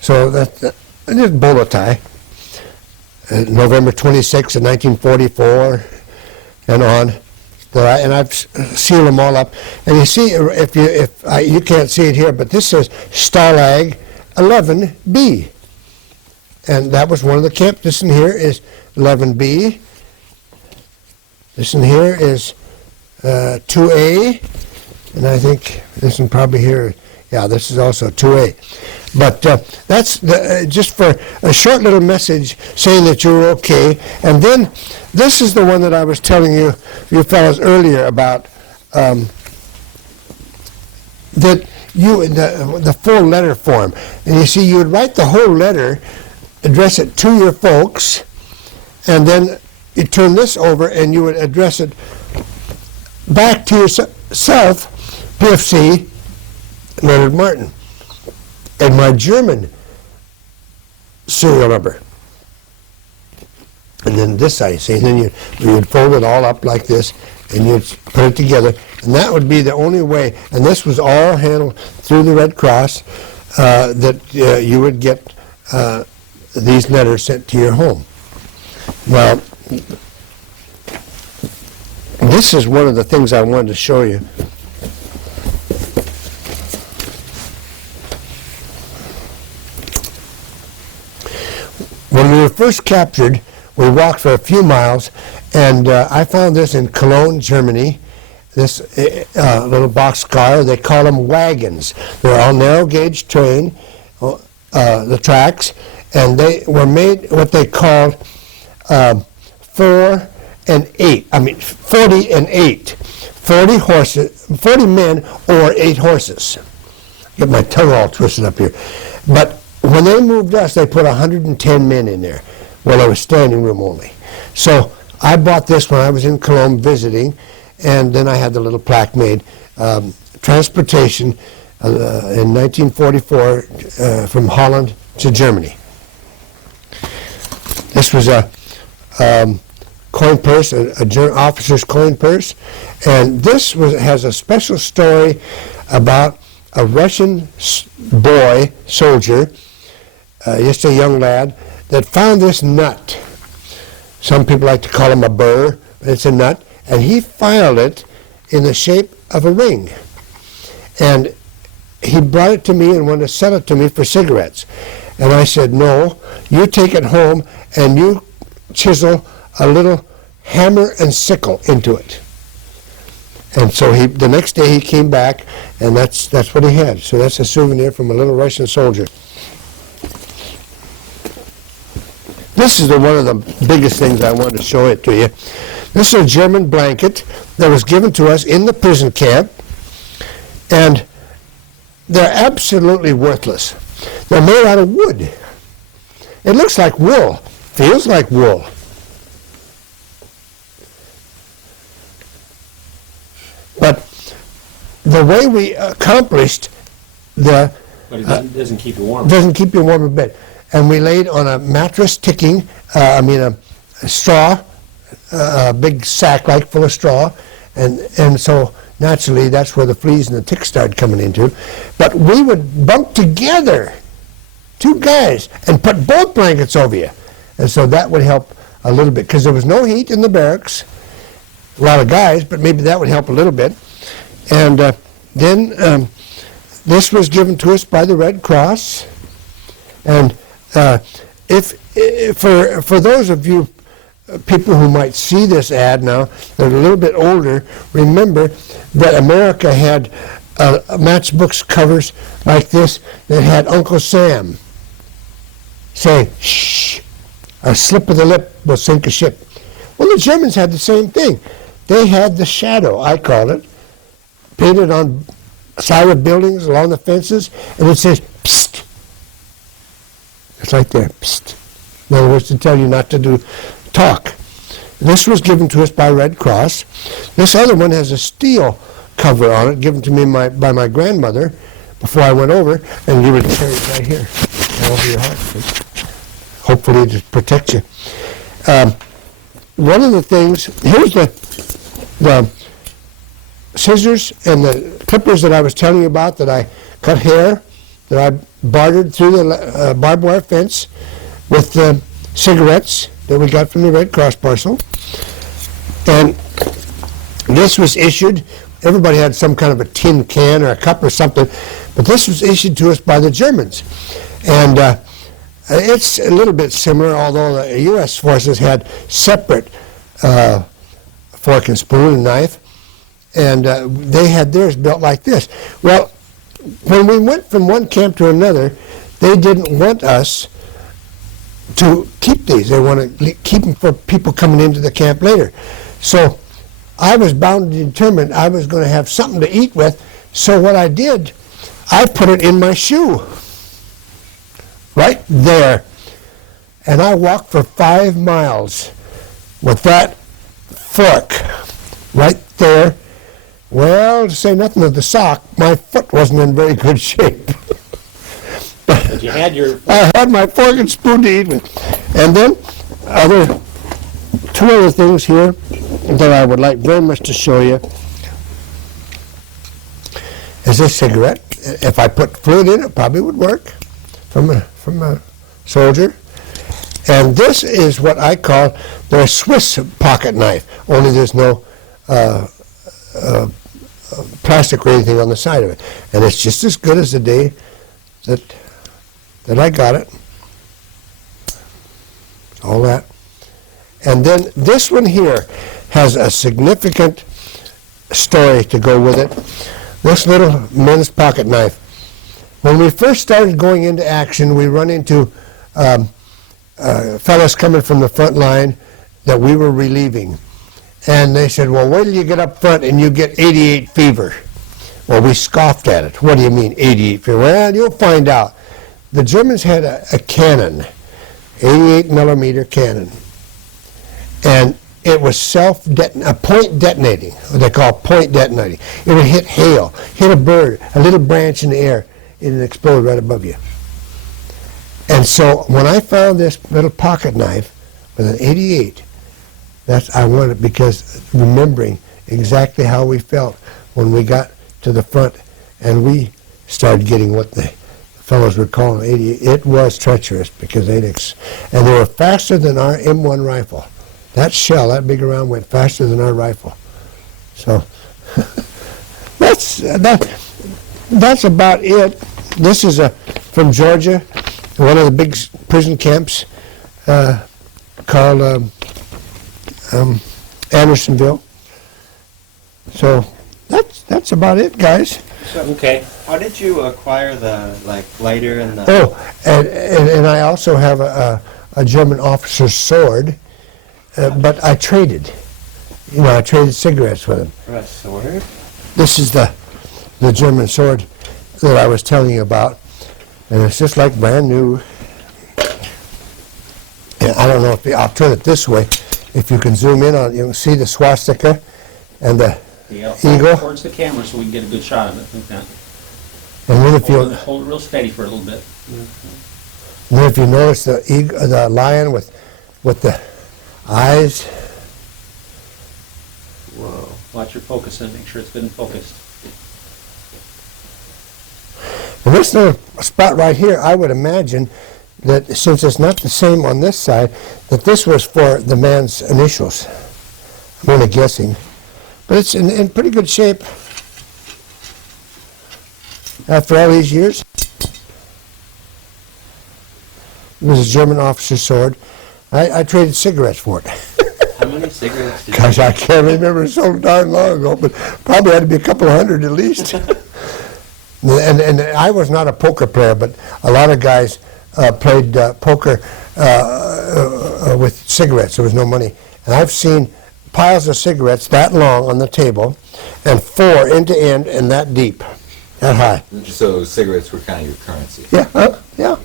So just bolo tie. November 26, 1944, and on. And I've sealed them all up. And you see, you can't see it here, but this says Stalag 11B. And that was one of the camps. This in here is 11B. This in here is 2A. And I think this one probably here, yeah, this is also 2A. But that's just for a short little message saying that you're okay. And then this is the one that I was telling you fellows earlier about, that you, the full letter form. And you see, you would write the whole letter, address it to your folks, and then you turn this over and you would address it back to yourself, PFC, Leonard Martin, and my German serial number. And then this side, see, and then you would fold it all up like this, and you'd put it together, and that would be the only way. And this was all handled through the Red Cross, that you would get these letters sent to your home. Well, this is one of the things I wanted to show you. When we were first captured, we walked for a few miles, and I found this in Cologne, Germany. This little boxcar, they call them wagons. They're all narrow gauge train, the tracks, and they were made what they called 4 and 8. I mean 40 and 8. 40 horses, 40 men or 8 horses. Get my tongue all twisted up here. But when they moved us, they put 110 men in there. Well, there was standing room only. So I bought this when I was in Cologne visiting, and then I had the little plaque made. Transportation in 1944 from Holland to Germany. This was a coin purse, a German officer's coin purse, and this has a special story about a Russian boy, soldier, just a young lad, that found this nut. Some people like to call him a burr, but it's a nut, and he filed it in the shape of a ring. And he brought it to me and wanted to sell it to me for cigarettes. And I said, no, you take it home and you chisel a little hammer and sickle into it. And so the next day he came back, and that's what he had. So that's a souvenir from a little Russian soldier. This is one of the biggest things I wanted to show it to you. This is a German blanket that was given to us in the prison camp, and they're absolutely worthless. They're made out of wood. It looks like wool, feels like wool. But the way we accomplished But it doesn't keep you warm. Doesn't keep you warm a bit. And we laid on a mattress ticking, a straw, a big sack like full of straw, and so naturally that's where the fleas and the ticks started coming into. But we would bunk together, 2 guys, and put both blankets over you. And so that would help a little bit, because there was no heat in the barracks. A lot of guys, but maybe that would help a little bit. And then this was given to us by the Red Cross. And for those of you people who might see this ad now that are a little bit older, remember that America had matchbooks covers like this that had Uncle Sam saying, shh, a slip of the lip will sink a ship. Well, the Germans had the same thing. They had the shadow, I call it, painted on side of buildings, along the fences, and it says, psst. It's right there, psst. In other words, to tell you not to talk. This was given to us by Red Cross. This other one has a steel cover on it, given to me by my grandmother before I went over, and you would carry it right here, over your heart. Hopefully to protect you. One of the things, here's the scissors and the clippers that I was telling you about, that I cut hair, that I bartered through the barbed wire fence with the cigarettes that we got from the Red Cross parcel. And this was issued, everybody had some kind of a tin can or a cup or something, but this was issued to us by the Germans. And it's a little bit similar, although the U.S. forces had separate fork and spoon and knife, and they had theirs built like this. Well, when we went from one camp to another, they didn't want us to keep these. They want to keep them for people coming into the camp later. So I was bound and determined I was going to have something to eat with. So what I did, I put it in my shoe, right there. And I walked for 5 miles with that fork right there. Well, to say nothing of the sock, my foot wasn't in very good shape. But you had your... I had my fork and spoon to eat with. And then two other things here that I would like very much to show you is this cigarette. If I put fluid in it, probably would work from a soldier. And this is what I call the Swiss pocket knife, only there's no plastic or anything on the side of it. And it's just as good as the day that I got it. All that. And then this one here has a significant story to go with it. This little men's pocket knife. When we first started going into action, we run into fellows coming from the front line that we were relieving. And they said, well, wait till you get up front and you get 88 fever. Well, we scoffed at it. What do you mean, 88 fever? Well, you'll find out. The Germans had a cannon, 88 millimeter cannon. And it was a point detonating, what they call point detonating. It would hit hail, hit a bird, a little branch in the air, and it would explode right above you. And so when I found this little pocket knife with an 88, I wanted, because remembering exactly how we felt when we got to the front and we started getting what the fellows were calling 88. It was treacherous because and they were faster than our M1 rifle. That shell, that big around, went faster than our rifle. So that's about it. This is from Georgia, one of the big prison camps called Andersonville. So that's about it, guys. So, Okay. how did you acquire the lighter and the? Oh, and I also have a German officer's sword, but I traded. I traded cigarettes with him. For a sword? This is the German sword that I was telling you about, and it's just like brand new. And I don't know if I'll turn it this way. If you can zoom in on it, you can see the swastika and the eagle. Towards the camera so we can get a good shot of it. Like that. And then if you Hold it real steady for a little bit. notice the lion with the eyes. Whoa. Watch your focus and make sure it's good and focused. And this little spot right here, I would imagine that since it's not the same on this side, that this was for the man's initials. I'm only guessing. But it's in pretty good shape after all these years. It was a German officer's sword. I traded cigarettes for it. How many cigarettes did Gosh, I can't remember, so darn long ago, but probably had to be a couple of hundred at least. And I was not a poker player, but a lot of guys played poker with cigarettes. There was no money. And I've seen piles of cigarettes that long on the table and 4 end to end and that deep, that high. So cigarettes were kind of your currency. Yeah, yeah.